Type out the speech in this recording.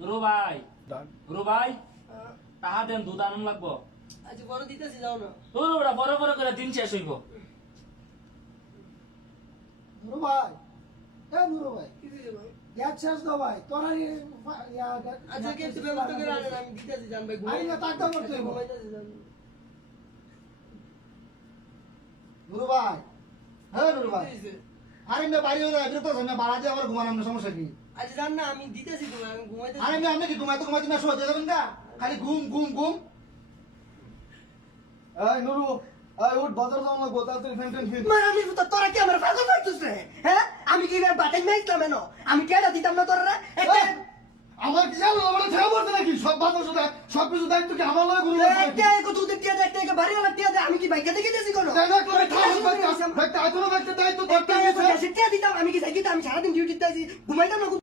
গুরু ভাই গুরু ভাই টাকা দেন দুধ আনন্দ লাগবো আজ বড় দিতেছি যাও না তোর ওরা বড় বড় করে দিন শেষ হইব নুরু ভাই নুরু ভাই কি দিছে ভাই গ্যাস শেষ দাও ভাই তোরা আচ্ছা কে একটু ব্যবস্থা করে আনেন আমি দিতেছি জান ভাই আরে না তাক দাও করতে হইব। ঘুমাইতেছি জান নুরু ভাই হ্যাঁ নুরু ভাই কি দিছে? আরে না বাড়ি হয়ে যাবে তো আমি বাড়া দিয়ে আবার ঘুমালাম না সমস্যা কি আজ জান না আমি দিতেছি তোমায় আমি ঘুমাইতেছি আরে আমি কি ঘুমাইতে ঘুমাইতে না শোতে যাবেন না খালি ঘুম ঘুম ঘুম এই নুরু এই উঠ বাজার যাও না গোতা তুই ফেন ফেন ফির মানে আমি তো তোরা কি আমার পাগল পাইছিস রে হ্যাঁ আমি কি এবার বাটাই মাইছিলাম এনো আমি কেডা দিতাম না তোরা আমার কি জানো আমার ছেড়ে পড়ছে নাকি সব বাজার সাথে সব কিছু দায়িত্ব কি আমার লয় গুরু কে কত দুধ দিয়ে দেখতে কে বাড়ি আমার দিয়ে আমি কি বাইকে দেখে দিয়েছি কোন দায়িত্ব তোর আমি কি সাইকিতে আমি সারাদিন ডিউটি দিতেছি ঘুমাইতাম না